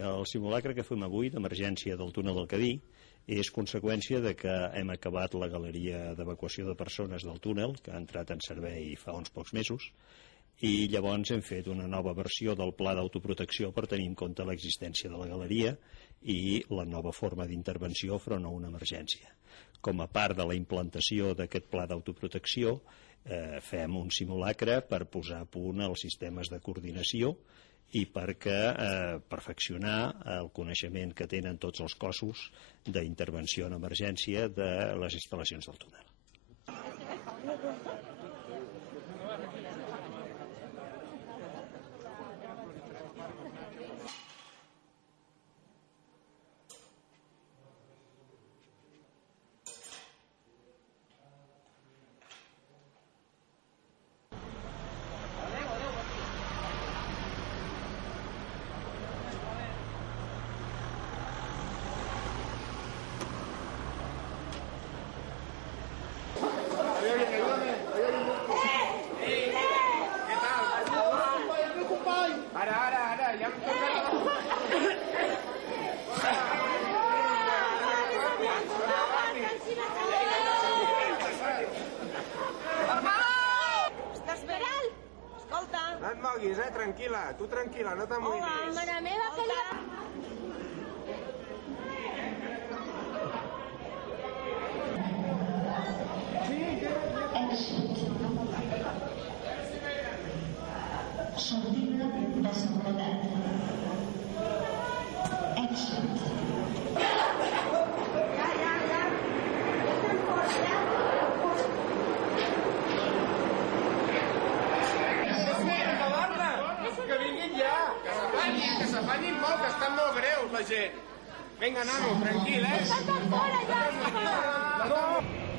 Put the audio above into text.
El simulacre que fem avui d'emergència del túnel del Cadí és conseqüència de que hem acabat la galeria d'evacuació de persones del túnel, que ha entrat en servei fa uns pocs mesos, i llavors hem fet una nova versió del pla d'autoprotecció per tenir en compte l'existència de la galeria i la nova forma d'intervenció front a una emergència. Com a part de la implantació d'aquest pla d'autoprotecció, fem un simulacre per posar a punt els sistemes de coordinació i perquè perfeccionar el coneixement que tenen tots els cossos d'intervenció en emergència de les instal·lacions del túnel. Ara, ja em toca... Estàs bé? Escolta. No et moguis, tranquil·la. Tu tranquil·la, no t'amoïnis. Hola, mare meva, que li... Sordina de seguretat. Èxit. Ja. Que vinguin ja. Que s'afanyin molt, que estan molt greus la gent. Vinga, nano, tranquil, Estàs fora, ja! No!